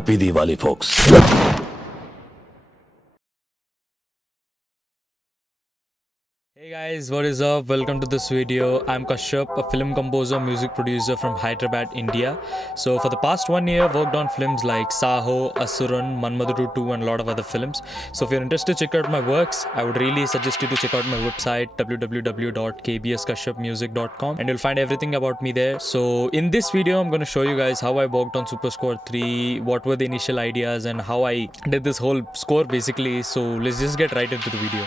Happy Diwali, folks. Hey guys, what is up? Welcome to this video. I'm Kasyap, a film composer, music producer from Hyderabad, India. So for the past 1 year, worked on films like Saho, Asuran, Manmaduru 2 and a lot of other films. So if you're interested to check out my works, I would really suggest you to check out my website www.kbskasyapmusic.com and you'll find everything about me there. So in this video, I'm going to show you guys how I worked on Super Squad 3, what were the initial ideas and how I did this whole score basically. So let's just get right into the video.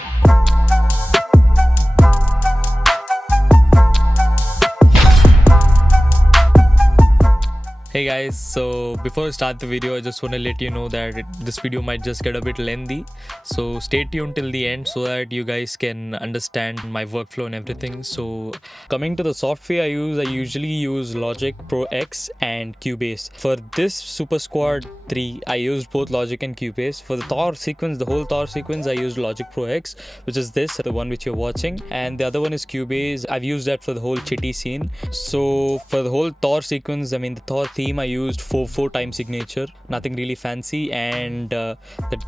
Hey guys, so before I start the video, I just want to let you know that this video might just get a bit lengthy. So stay tuned till the end so that you guys can understand my workflow and everything. So coming to the software I usually use Logic Pro X and Cubase. For this Super Squad 3, I used both Logic and Cubase. For the Thor sequence, the whole Thor sequence, I used Logic Pro X, which is this, the one which you're watching. And the other one is Cubase. I've used that for the whole Chitti scene. So for the whole Thor sequence, I mean the Thor theme, I used 4/4 time signature, nothing really fancy, and the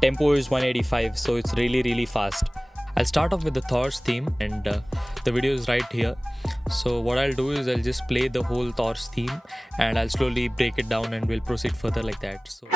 tempo is 185, so it's really fast. I'll start off with the Thor's theme, and the video is right here. So what I'll do is I'll just play the whole Thor's theme and I'll slowly break it down and we'll proceed further like that. So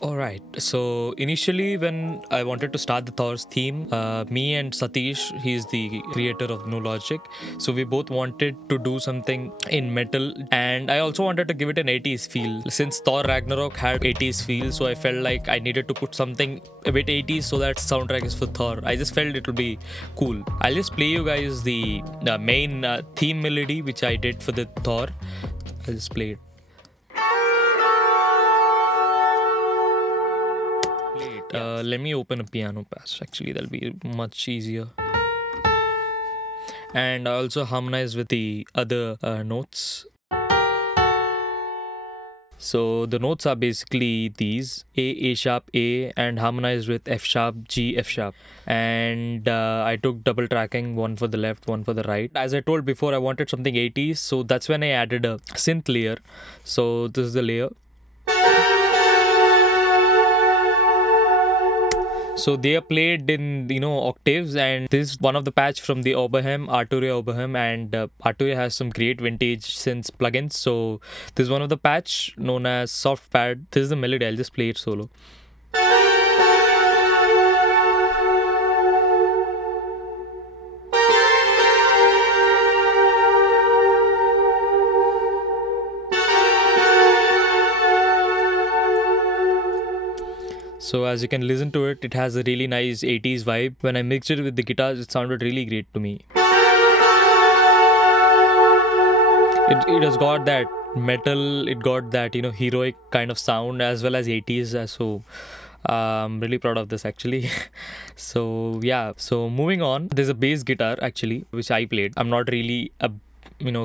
Alright, so initially when I wanted to start the Thor's theme, me and Satish, he's the creator of No Logic, so we both wanted to do something in metal, and I also wanted to give it an 80s feel. Since Thor Ragnarok had 80s feel, so I felt like I needed to put something a bit 80s so that soundtrack is for Thor. I just felt it would be cool. I'll just play you guys the main theme melody which I did for the Thor. I'll just play it. Let me open a piano patch, actually that'll be much easier. And I also harmonize with the other notes. So the notes are basically these: A sharp, A, and harmonized with F sharp, G, F sharp. And I took double tracking, one for the left, one for the right. As I told before, I wanted something 80s, so that's when I added a synth layer. So this is the layer. So they are played in, octaves, and this is one of the patch from the Oberheim, Arturia Oberheim, and Arturia has some great vintage synth plugins. So this is one of the patch known as Soft Pad. This is the melody. I'll just play it solo. So as you can listen to it, it has a really nice 80s vibe. When I mixed it with the guitars, it sounded really great to me. It has got that metal, it got that, heroic kind of sound as well as 80s. So I'm really proud of this actually. So yeah, so moving on, there's a bass guitar actually, which I played. I'm not really a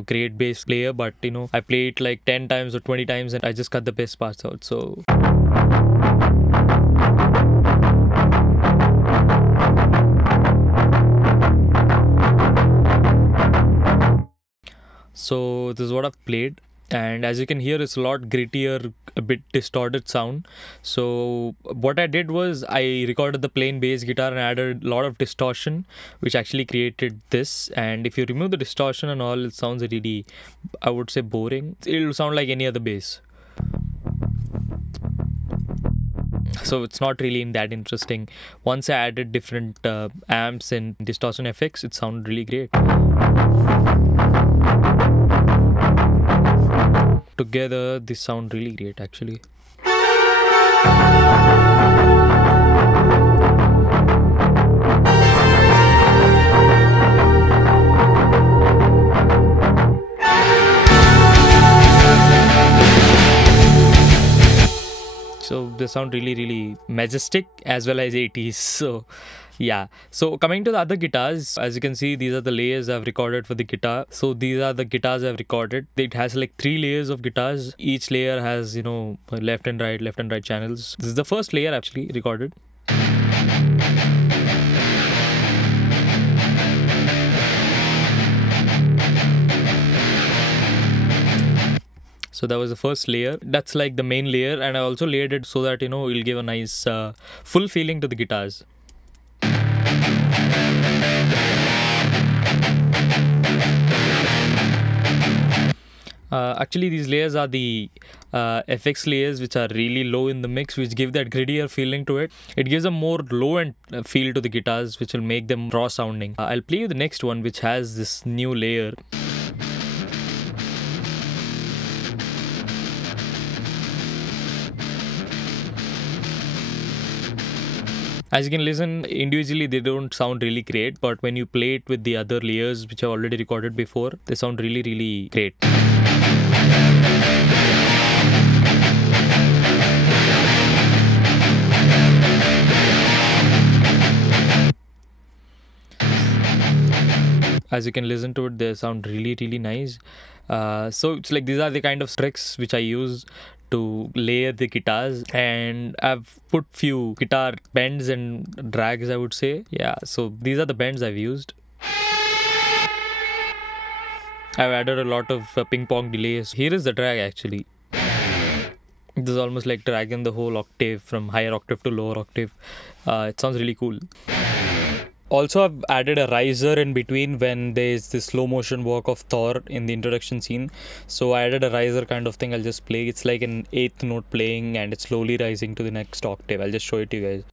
great bass player, but I play it like 10 times or 20 times and I just cut the best parts out. So So this is what I've played, and as you can hear, it's a lot grittier, a bit distorted sound. So what I did was I recorded the plain bass guitar and added a lot of distortion, which actually created this. And if you remove the distortion and all, it sounds really, I would say, boring. It'll sound like any other bass. So it's not really that interesting. Once I added different amps and distortion effects, it sounded really great. Together, this sound really great actually. So they sound really majestic as well as 80s. So yeah, so coming to the other guitars, as you can see, these are the layers I've recorded for the guitar. So these are the guitars I've recorded. It has like 3 layers of guitars. Each layer has, you know, left and right channels. This is the first layer actually recorded. So that was the first layer. That's like the main layer, and I also layered it so that, you know, it'll give a nice full feeling to the guitars. Actually, these layers are the FX layers, which are really low in the mix, which give that grittier feeling to it. It gives a more low-end feel to the guitars, which will make them raw sounding. I'll play you the next one, which has this new layer. As you can listen, individually they don't sound really great, but when you play it with the other layers which I've already recorded before, they sound really great. As you can listen to it, they sound really nice. So it's like these are the kind of tricks which I use to layer the guitars, and I've put few guitar bends and drags, I would say. Yeah, so these are the bends I've used. I've added a lot of ping pong delays. Here is the drag actually. This is almost like dragging the whole octave from higher octave to lower octave. It sounds really cool. Also, I've added a riser in between when there's this slow motion walk of Thor in the introduction scene. So I added a riser kind of thing. I'll just play. It's like an 8th note playing and it's slowly rising to the next octave. I'll just show it to you guys.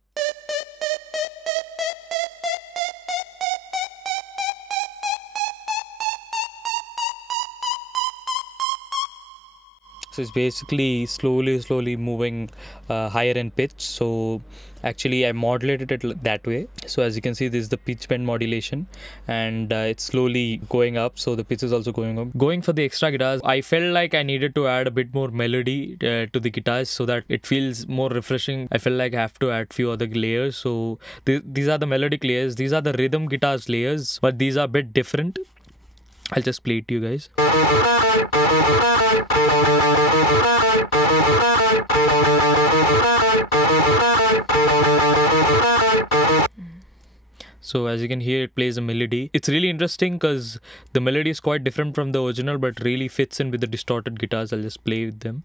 So it's basically slowly moving higher in pitch. So actually I modulated it that way. So as you can see, this is the pitch bend modulation, and it's slowly going up, so the pitch is also going up. Going for the extra guitars, I felt like I needed to add a bit more melody to the guitars so that it feels more refreshing. I felt like I have to add few other layers. So these are the melodic layers. These are the rhythm guitars layers, but these are a bit different. I'll just play it to you guys. So as you can hear, it plays a melody. It's really interesting because the melody is quite different from the original, but really fits in with the distorted guitars. I'll just play with them.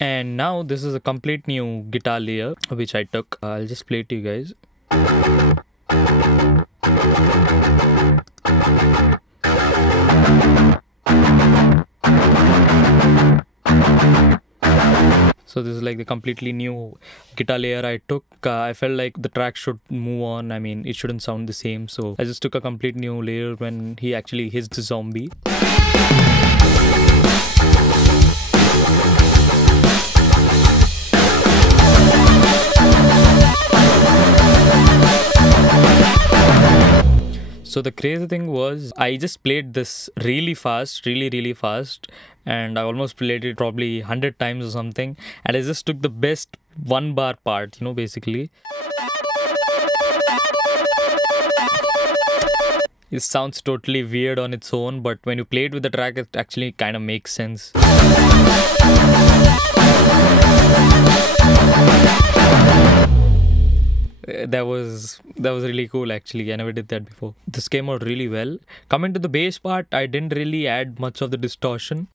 And now this is a complete new guitar layer which I took. I'll just play it to you guys. So this is like the completely new guitar layer I took. I felt like the track should move on. I mean, it shouldn't sound the same. So I just took a complete new layer when he actually hits the zombie. So the crazy thing was, I just played this really fast, really fast, and I almost played it probably 100 times or something, and I just took the best 1 bar part, you know, basically. It sounds totally weird on its own, but when you play it with the track, it actually kind of makes sense. That was really cool actually. I never did that before. This came out really well. Coming to the bass part, I didn't really add much of the distortion.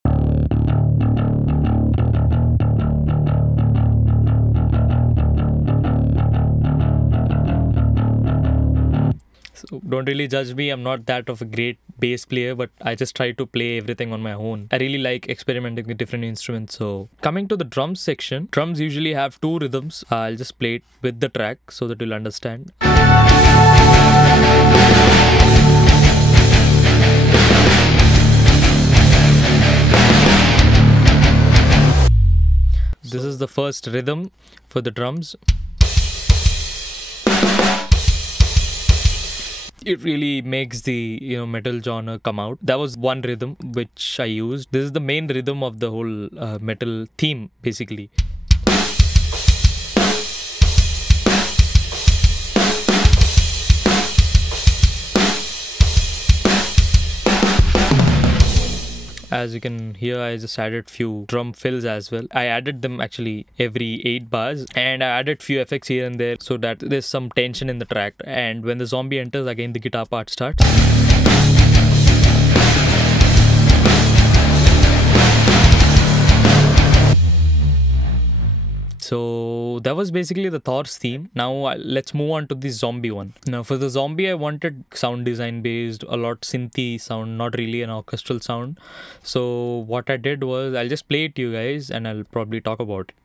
So don't really judge me. I'm not that of a great bass player, but I just try to play everything on my own. I really like experimenting with different instruments. So coming to the drums section, drums usually have two rhythms. I'll just play it with the track so that you'll understand. This is the first rhythm for the drums. It really makes the metal genre come out. That was one rhythm which I used. This is the main rhythm of the whole metal theme basically. As you can hear, I just added few drum fills as well. I added them actually every 8 bars, and I added few effects here and there so that there's some tension in the track. And when the zombie enters, again the guitar part starts. So that was basically the Thor's theme. Now let's move on to the zombie one. Now for the zombie, I wanted sound design based, a lot synthy sound, not really an orchestral sound. So what I did was, I'll just play it to you guys and I'll probably talk about it.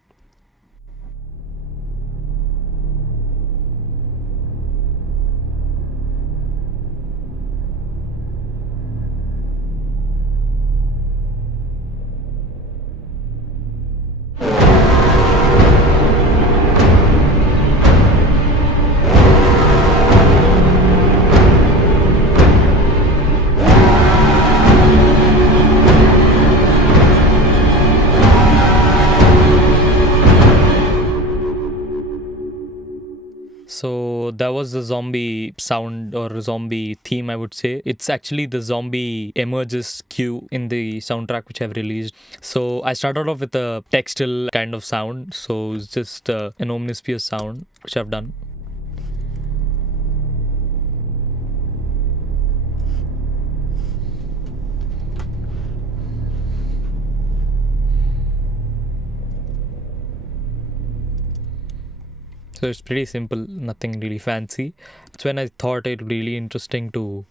So that was the zombie sound or zombie theme, I would say. It's actually the zombie emerges cue in the soundtrack which I've released. So I started off with a textile kind of sound. So it's just an omnisphere sound which I've done. So it's pretty simple, nothing really fancy. That's when I thought it really interesting to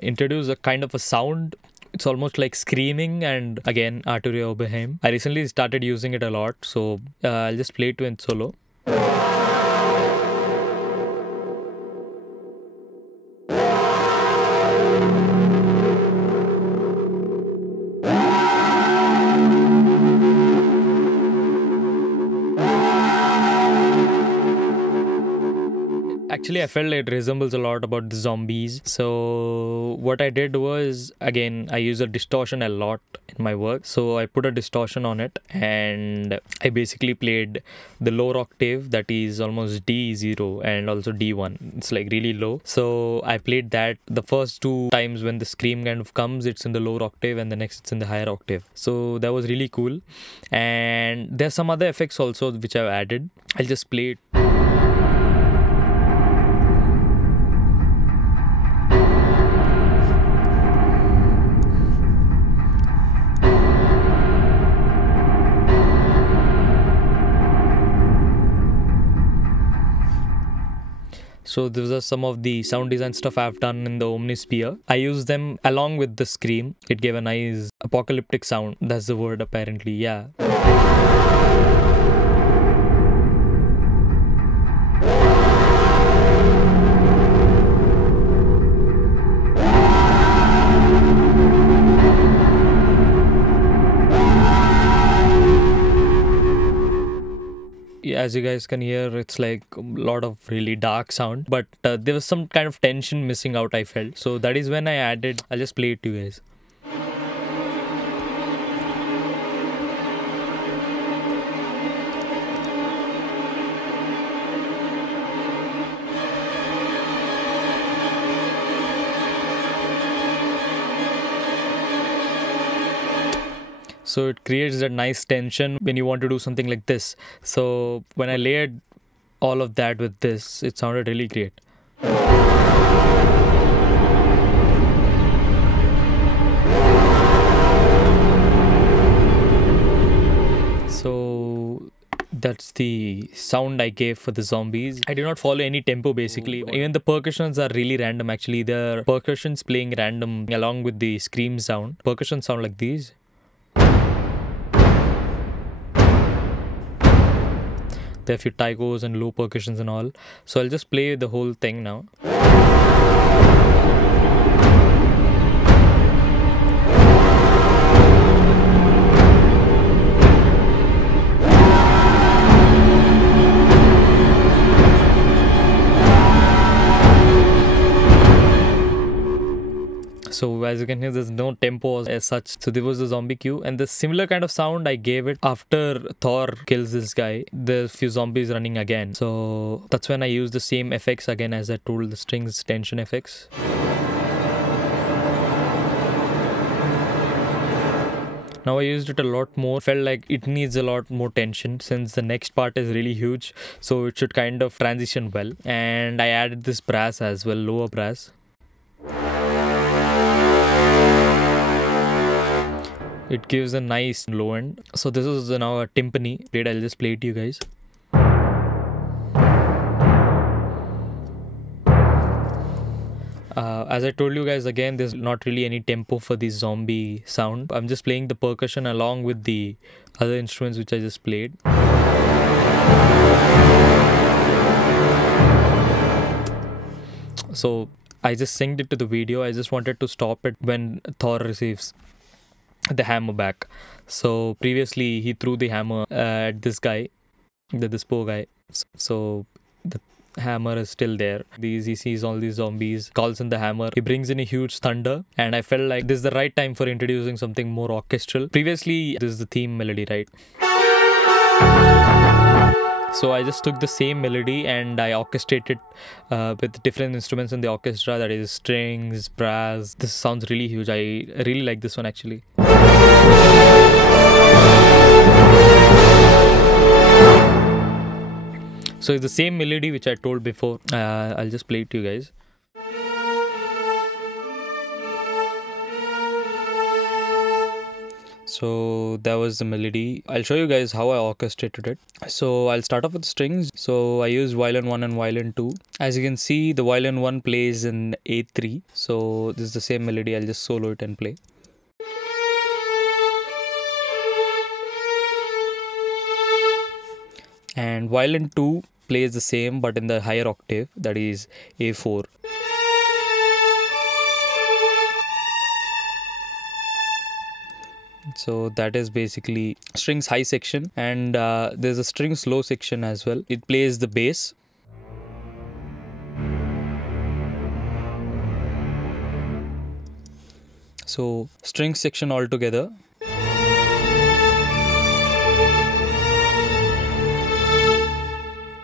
introduce a kind of a sound. It's almost like screaming, and again, Artillery Oberheim. I recently started using it a lot, so I'll just play it in solo. Actually, I felt it resembles a lot about the zombies. So what I did was, again, I use a distortion a lot in my work. So I put a distortion on it and I basically played the lower octave, that is almost D0 and also D1. It's like really low. So I played that the first 2 times when the scream kind of comes, it's in the lower octave, and the next it's in the higher octave. So that was really cool. And there's some other effects also which I've added. I'll just play it. So these are some of the sound design stuff I've done in the Omnisphere. I use them along with the scream. It gave a nice apocalyptic sound. That's the word apparently, yeah. As you guys can hear, it's like a lot of really dark sound, but there was some kind of tension missing out, I felt. So that is when I added, I'll just play it to you guys. So it creates that nice tension when you want to do something like this. So when I layered all of that with this. It sounded really great. So that's the sound I gave for the zombies. I did not follow any tempo basically. Even the percussions are really random actually. The percussions playing random along with the scream sound. Percussions sound like these. There are a few taikos and low percussions and all. So I'll just play the whole thing now. So as you can hear, there's no tempo as such. So there was the zombie cue, and the similar kind of sound I gave it after Thor kills this guy. There's few zombies running again. So that's when I used the same effects again as I told, the strings tension effects. Now I used it a lot more. Felt like it needs a lot more tension since the next part is really huge. So it should kind of transition well. And I added this brass as well, lower brass. It gives a nice low end. So this is now a timpani. Wait, I'll just play it to you guys. As I told you guys again, there's not really any tempo for the zombie sound. I'm just playing the percussion along with the other instruments which I just played. So I just synced it to the video. I just wanted to stop it when Thor receives the hammer back. So previously he threw the hammer at this guy, this poor guy. So the hammer is still there. He sees all these zombies, calls in the hammer. He brings in a huge thunder, and I felt like this is the right time for introducing something more orchestral. Previously, this is the theme melody, right? So I just took the same melody and I orchestrated with different instruments in the orchestra, that is strings, brass. This sounds really huge. I really like this one actually. So it's the same melody which I told before. I'll just play it to you guys. So that was the melody. I'll show you guys how I orchestrated it. So I'll start off with strings. So I used violin 1 and violin 2. As you can see, the violin 1 plays in A3. So this is the same melody. I'll just solo it and play. And violin 2 plays the same but in the higher octave, that is A4. So that is basically strings high section, and there's a strings low section as well. It plays the bass. So strings section altogether.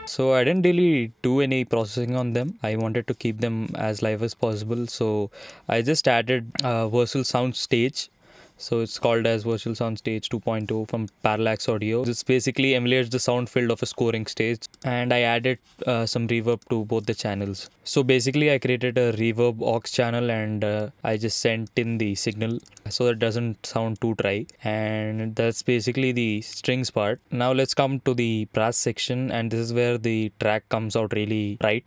So I didn't really do any processing on them. I wanted to keep them as live as possible. So I just added virtual sound stage. So it's called as Virtual Sound Stage 2.0 from Parallax Audio. This basically emulates the sound field of a scoring stage, and I added some reverb to both the channels. So basically I created a reverb aux channel, and I just sent in the signal so it doesn't sound too dry, and that's basically the strings part. Now let's come to the brass section, and this is where the track comes out really bright.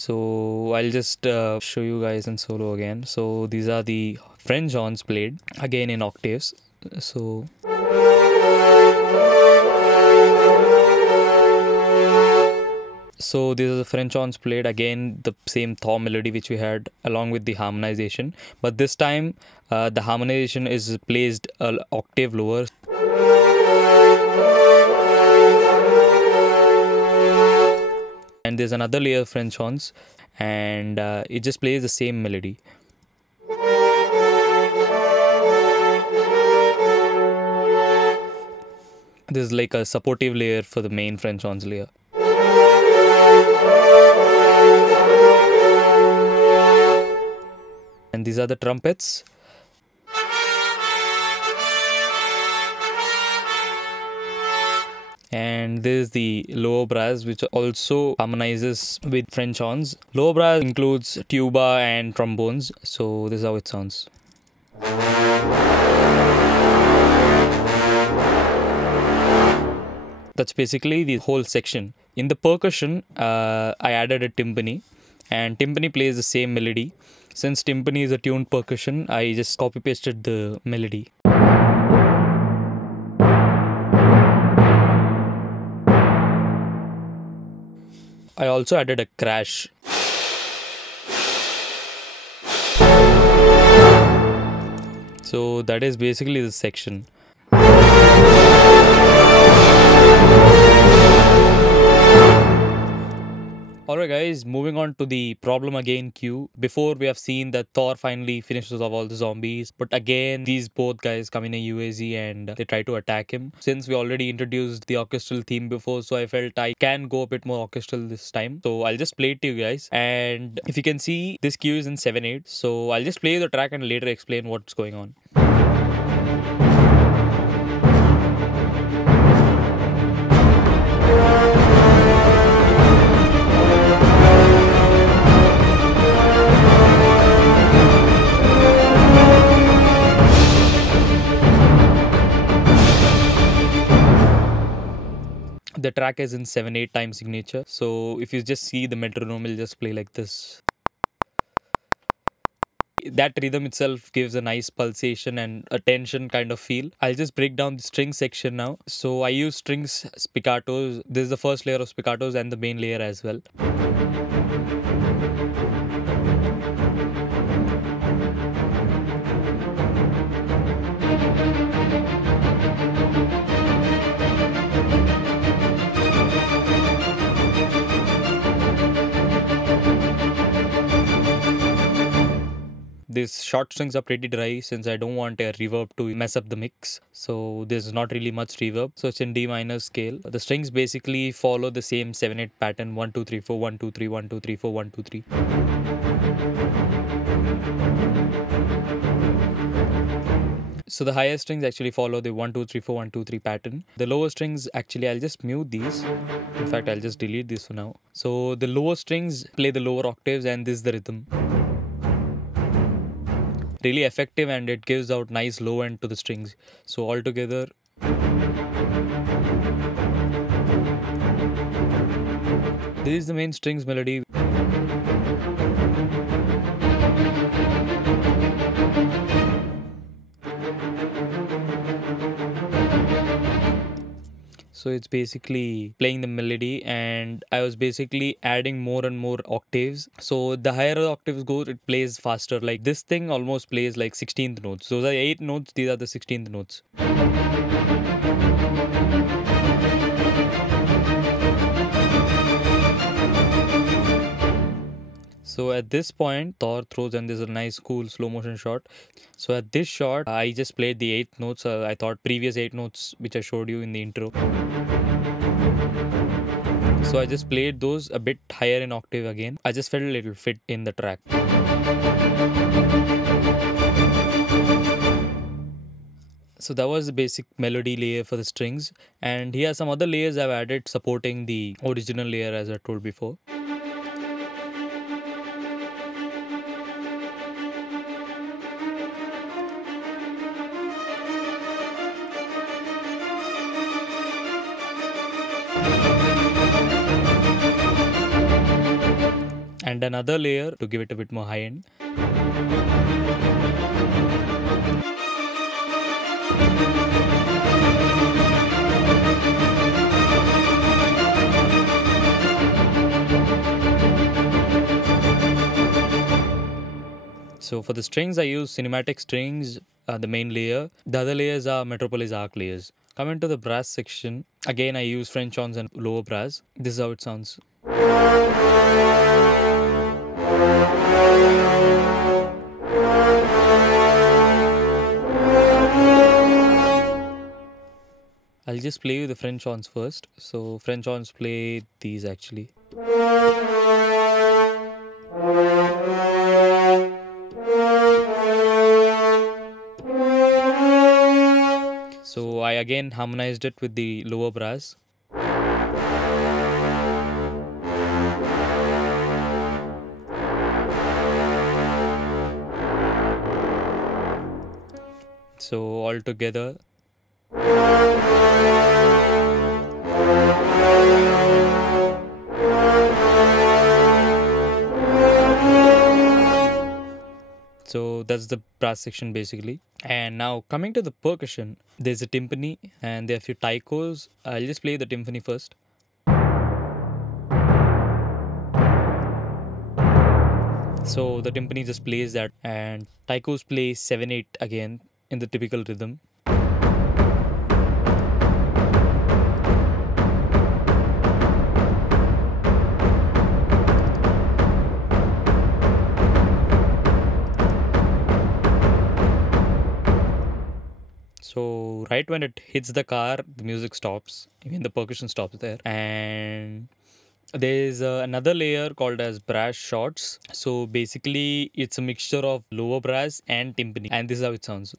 So I'll just show you guys in solo again. So these are the French horns played again in octaves. So these are the French horns played again, the same Thor melody which we had along with the harmonization, but this time the harmonization is placed an octave lower. And there's another layer of French horns, and it just plays the same melody. This is like a supportive layer for the main French horns layer. And these are the trumpets. And this is the lower brass, which also harmonizes with French horns. Lower brass includes tuba and trombones, so this is how it sounds. That's basically the whole section. In the percussion, I added a timpani, and timpani plays the same melody. Since timpani is a tuned percussion, I just copy pasted the melody. I also added a crash. So that is basically the section. Alright guys, moving on to the problem again cue. Before we have seen that Thor finally finishes off all the zombies, but again these both guys come in a UAZ and they try to attack him. Since we already introduced the orchestral theme before, so I felt I can go a bit more orchestral this time. So I'll just play it to you guys, and if you can see, this cue is in 7/8. So I'll just play the track and later explain what's going on. The track is in 7/8 time signature. So if you just see the metronome, will just play like this. That rhythm itself gives a nice pulsation and a tension kind of feel. I'll just break down the string section now. So I use strings spiccatos. This is the first layer of spiccatos and the main layer as well. These short strings are pretty dry since I don't want a reverb to mess up the mix. So there's not really much reverb. So it's in D minor scale. The strings basically follow the same 7/8 pattern: 1 2 3 4 1 2 3 1 2 3 4 1 2 3. So the higher strings actually follow the 1 2 3 4 1 2 3 pattern. The lower strings, actually I'll just mute these. In fact, I'll just delete this for now. So the lower strings play the lower octaves, and this is the rhythm. Really effective, and it gives out nice low end to the strings. So all together, this is the main strings melody. So it's basically playing the melody, and I was basically adding more and more octaves. So the higher the octaves go, it plays faster. Like this thing almost plays like 16th notes. Those are 8 notes, these are the 16th notes. So at this point, Thor throws, and there's a nice cool slow motion shot. So at this shot, I just played the 8th notes. I thought previous 8 notes which I showed you in the intro. So I just played those a bit higher in octave again. I just felt a little fit in the track. So that was the basic melody layer for the strings. And here are some other layers I've added supporting the original layer, as I told before. And another layer to give it a bit more high end. So for the strings, I use cinematic strings, the main layer. The other layers are Metropolis arc layers. Coming to the brass section, again I use French horns and lower brass. This is how it sounds. I'll just play with the French horns first. So French horns play these actually. So I again harmonized it with the lower brass. So all together. So that's the brass section basically. And now coming to the percussion, there's a timpani and there are a few taikos. I'll just play the timpani first. So the timpani just plays that, and taikos play 7/8 again in the typical rhythm. So right when it hits the car, the music stops. I mean, the percussion stops there, and there's another layer called as brass shots. So basically, it's a mixture of lower brass and timpani, and this is how it sounds.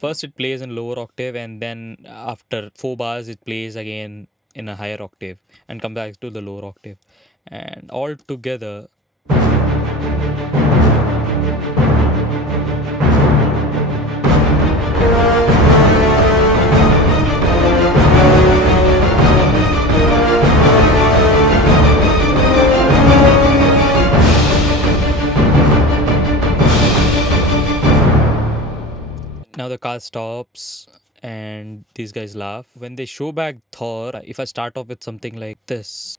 First, it plays in lower octave, and then after 4 bars, it plays again in a higher octave and come back to the lower octave, and all together. Now the car stops and these guys laugh. When they show back Thor, if I start off with something like this.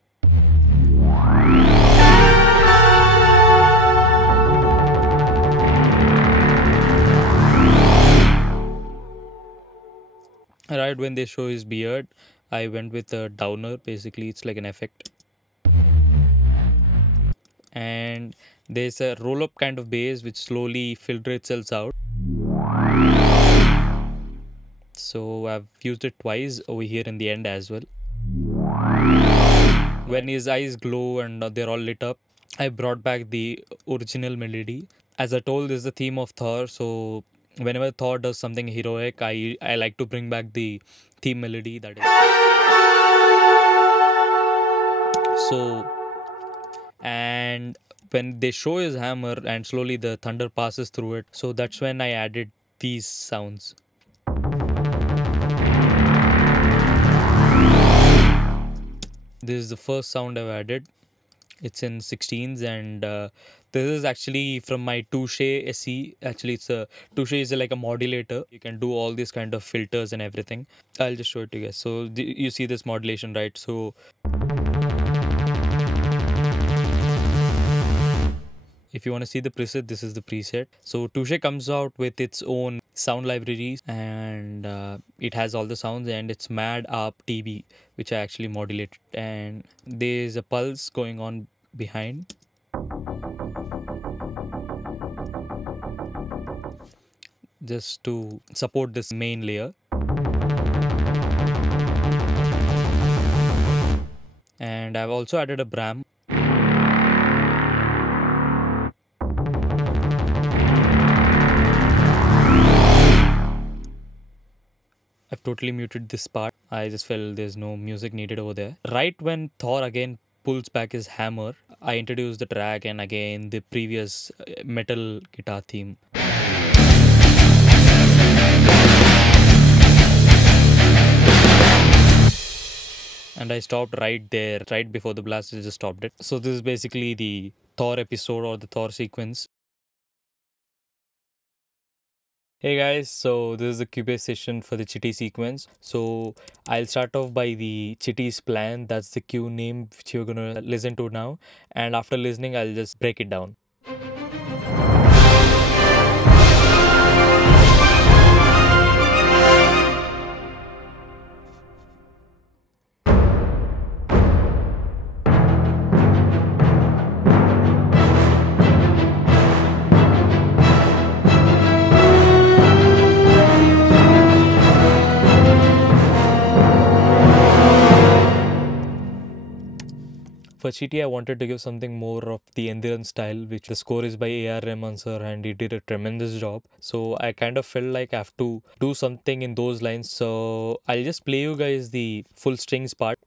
Right when they show his beard, I went with a downer. Basically, it's like an effect. And there's a roll-up kind of bass which slowly filters itself out. So I've used it twice over here in the end as well. When his eyes glow and they're all lit up, I brought back the original melody. As I told, this is the theme of Thor, so whenever Thor does something heroic, I like to bring back the theme melody, that is. So, and when they show his hammer and slowly the thunder passes through it, so that's when I added these sounds. This is the first sound I've added. It's in 16s, and this is actually from my Touche SE. Actually, Touche is like a modulator. You can do all these kind of filters and everything. I'll just show it to you guys. So you see this modulation, right? So if you want to see the preset, this is the preset. So Touche comes out with its own sound libraries, and it has all the sounds, and it's Mad Up TB, which I actually modulated. And there's a pulse going on behind. Just to support this main layer. And I've also added a Bram. I've totally muted this part. I just felt there's no music needed over there. Right when Thor again pulls back his hammer, I introduce the track and again the previous metal guitar theme. And I stopped right there, right before the blast. I just stopped it. So this is basically the Thor episode or the Thor sequence. Hey guys, so this is the Cubase session for the Chitti sequence. So I'll start off by the Chitti's plan. That's the cue name which you're gonna listen to now. And after listening, I'll just break it down. For Chitti, I wanted to give something more of the Indian style, which the score is by A.R. Rahman sir, and he did a tremendous job. So I kind of felt like I have to do something in those lines. So I'll just play you guys the full strings part.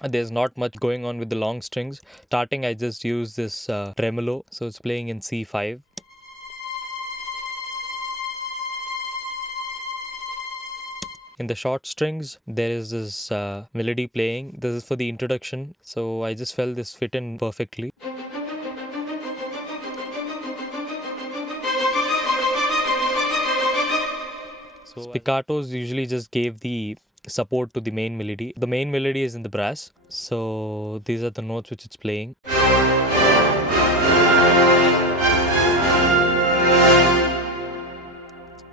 There's not much going on with the long strings. Starting, I just use this tremolo, so it's playing in C5. In the short strings, there is this melody playing. This is for the introduction, so I just felt this fit in perfectly. So spiccatos usually just gave the support to the main melody. The main melody is in the brass, so these are the notes which it's playing.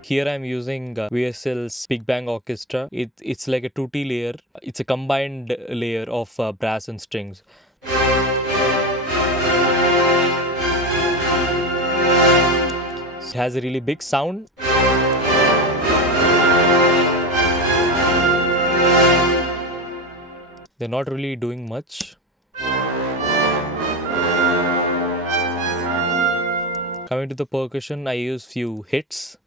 Here I'm using VSL's Big Bang Orchestra. It's like a tutti layer. It's a combined layer of brass and strings. It has a really big sound. They're not really doing much. Coming to the percussion, I use few hits.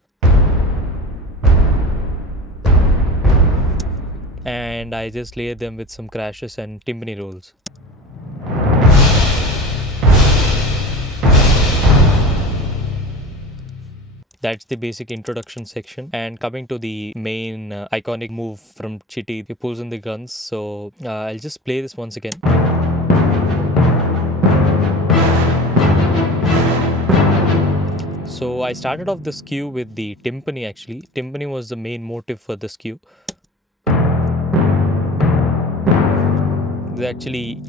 And I just layer them with some crashes and timpani rolls. That's the basic introduction section. And coming to the main iconic move from Chitti, he pulls in the guns. So I'll just play this once again. So I started off this cue with the timpani actually. Timpani was the main motive for this cue. There's actually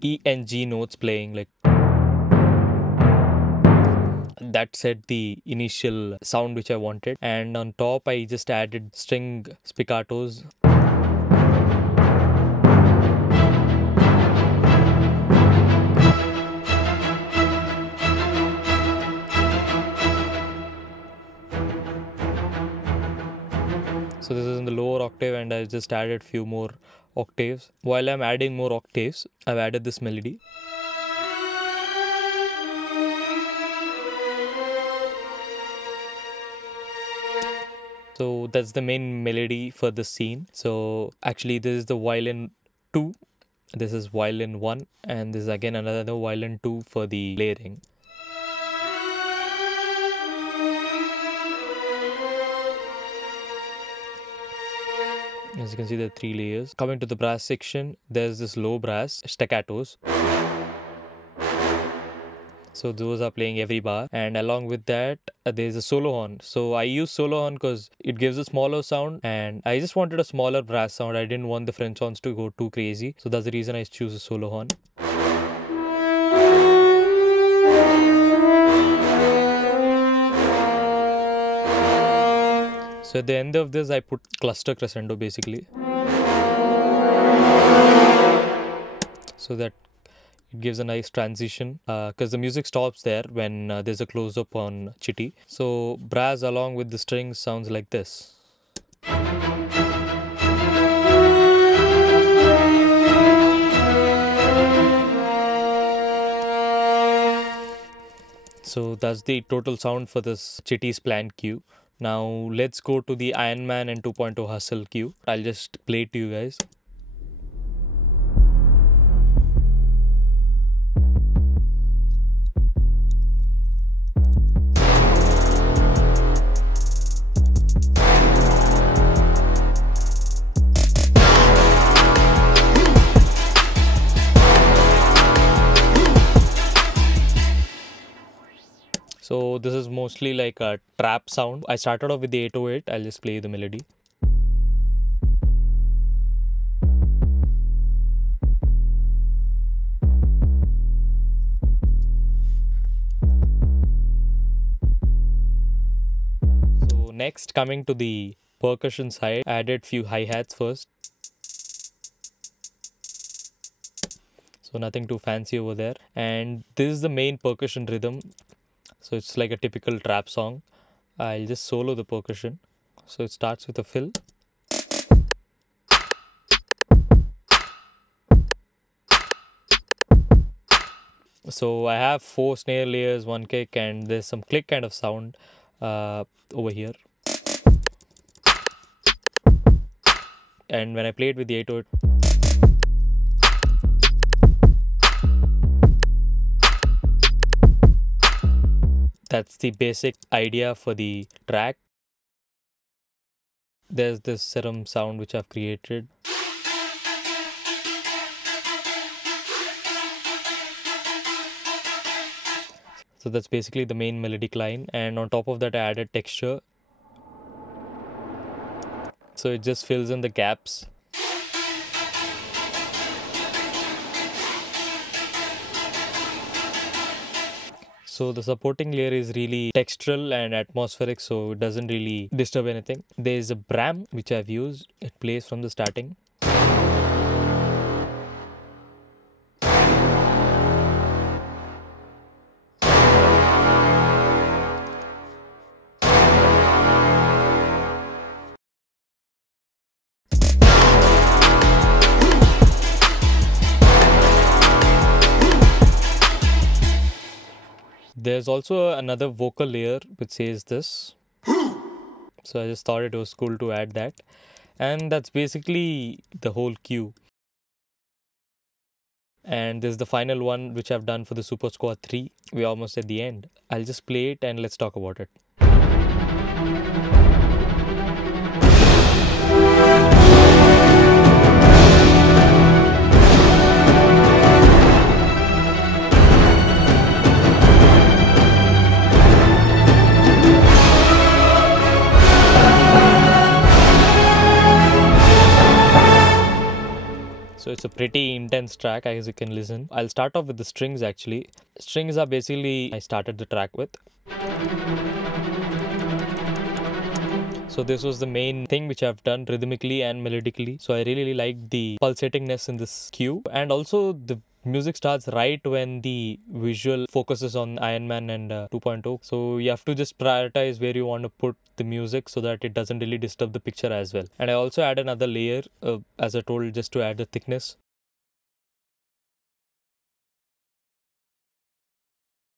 E and G notes playing, like that set the initial sound which I wanted, and on top I just added string spiccatos. So this is in the lower octave, and I just added few more octaves. While I'm adding more octaves, I've added this melody. So that's the main melody for the scene. So actually this is the violin 2, this is violin 1, and this is again another violin 2 for the layering. As you can see, there are 3 layers. Coming to the brass section, there's this low brass, staccatos. So those are playing every bar, and along with that there's a solo horn. So I use solo horn because it gives a smaller sound, and I just wanted a smaller brass sound. I didn't want the French horns to go too crazy, so that's the reason I choose a solo horn. So at the end of this I put cluster crescendo basically, so that it gives a nice transition, because the music stops there when there's a close-up on Chitti. So brass along with the strings sounds like this. So that's the total sound for this Chitti's planned cue. Now let's go to the Iron Man and 2.0 Hustle cue. I'll just play it to you guys. So this is mostly like a trap sound. I started off with the 808. I'll just play the melody. So next, coming to the percussion side, I added few hi-hats first. So nothing too fancy over there. And this is the main percussion rhythm. So it's like a typical trap song. I'll just solo the percussion. So it starts with a fill. So I have 4 snare layers, 1 kick, and there's some click kind of sound over here. And when I play it with the 808, That's the basic idea for the track. There's this serum sound which I've created. So that's basically the main melodic line, and on top of that I added texture. So it just fills in the gaps. So the supporting layer is really textural and atmospheric, so it doesn't really disturb anything. There is a bram which I've used. It plays from the starting. There's also another vocal layer which says this. So I just thought it was cool to add that. And that's basically the whole cue. And this is the final one which I've done for the Super Squad 3. We're almost at the end. I'll just play it and let's talk about it. So it's a pretty intense track, as you can listen. I'll start off with the strings actually. Strings are basically I started the track with. So this was the main thing which I've done rhythmically and melodically. So I really liked the pulsatingness in this cue. And also the music starts right when the visual focuses on Iron Man and 2.0. So you have to just prioritize where you want to put the music so that it doesn't really disturb the picture as well. And I also add another layer, as I told, just to add the thickness.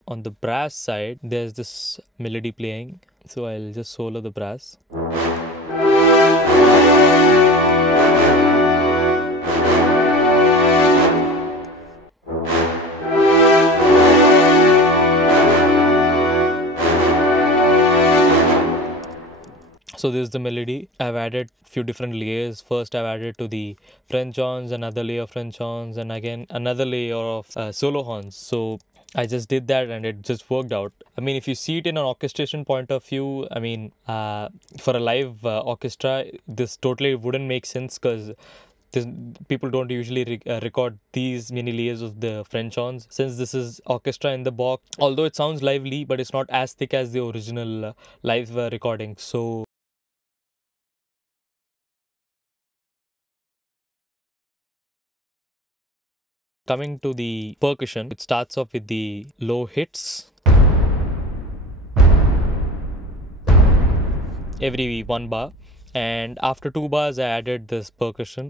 On the brass side, there's this melody playing. So I'll just solo the brass. So this is the melody. I've added few different layers. First I've added to the French horns, another layer of French horns, and again another layer of solo horns. So I just did that and it just worked out. I mean, if you see it in an orchestration point of view, I mean, for a live orchestra, this totally wouldn't make sense because people don't usually record these many layers of the French horns. Since this is orchestra in the box, although it sounds lively, but it's not as thick as the original live recording. So coming to the percussion, it starts off with the low hits. Every one bar. And after 2 bars, I added this percussion.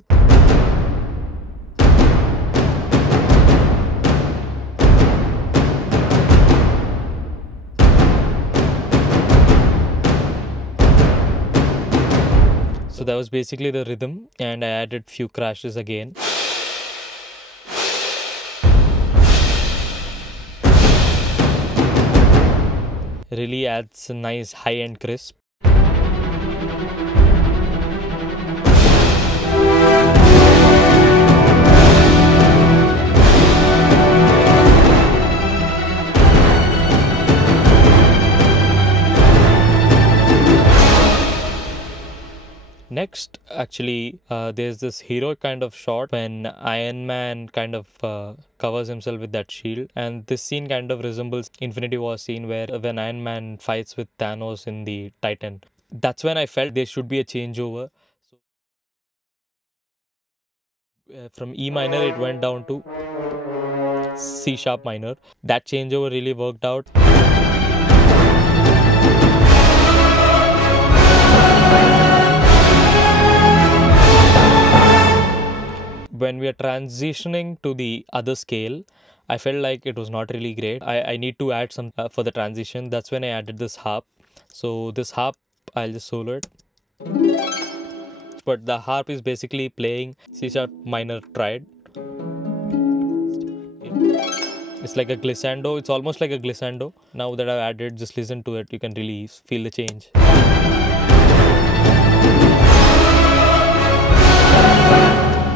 So that was basically the rhythm, and I added few crashes again. Really adds a nice high-end crisp. Next, actually, there's this heroic kind of shot when Iron Man kind of covers himself with that shield. And this scene kind of resembles Infinity War scene where when Iron Man fights with Thanos in the Titan. That's when I felt there should be a changeover. So, from E minor, it went down to C sharp minor. That changeover really worked out. When we are transitioning to the other scale, I felt like it was not really great. I need to add some for the transition. That's when I added this harp. So this harp, I'll just solo it. But the harp is basically playing C sharp minor triad. It's like a glissando. It's almost like a glissando. Now that I've added, just listen to it. You can really feel the change.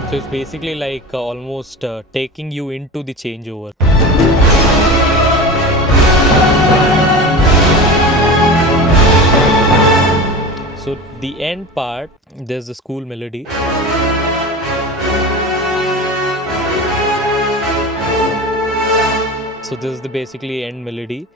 So it's basically like almost taking you into the changeover. So the end part, there's the school melody. So this is the basically end melody.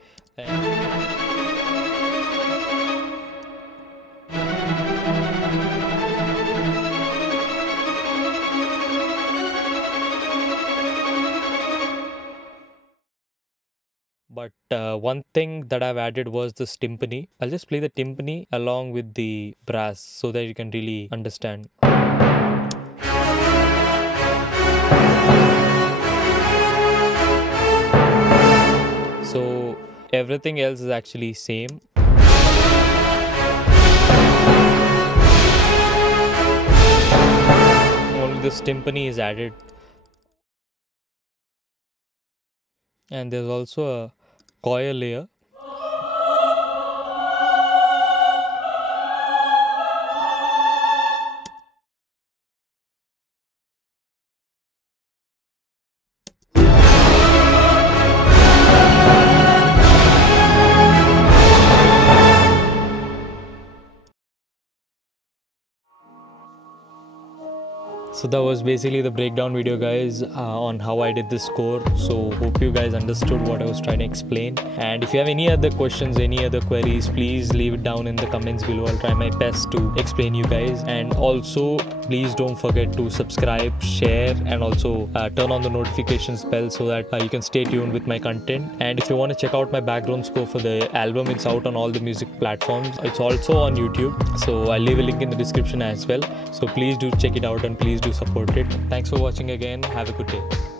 But one thing that I've added was this timpani. I'll just play the timpani along with the brass so that you can really understand. So everything else is actually same. Only this timpani is added. And there's also a choir layer. So that was basically the breakdown video, guys, on how I did this score. So hope you guys understood what I was trying to explain. And if you have any other questions, any other queries, please leave it down in the comments below. I'll try my best to explain you guys. And also, please don't forget to subscribe, share, and also turn on the notifications bell so that you can stay tuned with my content. And if you want to check out my background score for the album, it's out on all the music platforms. It's also on YouTube. So I'll leave a link in the description as well. So please do check it out and please do support it. Thanks for watching again. Have a good day.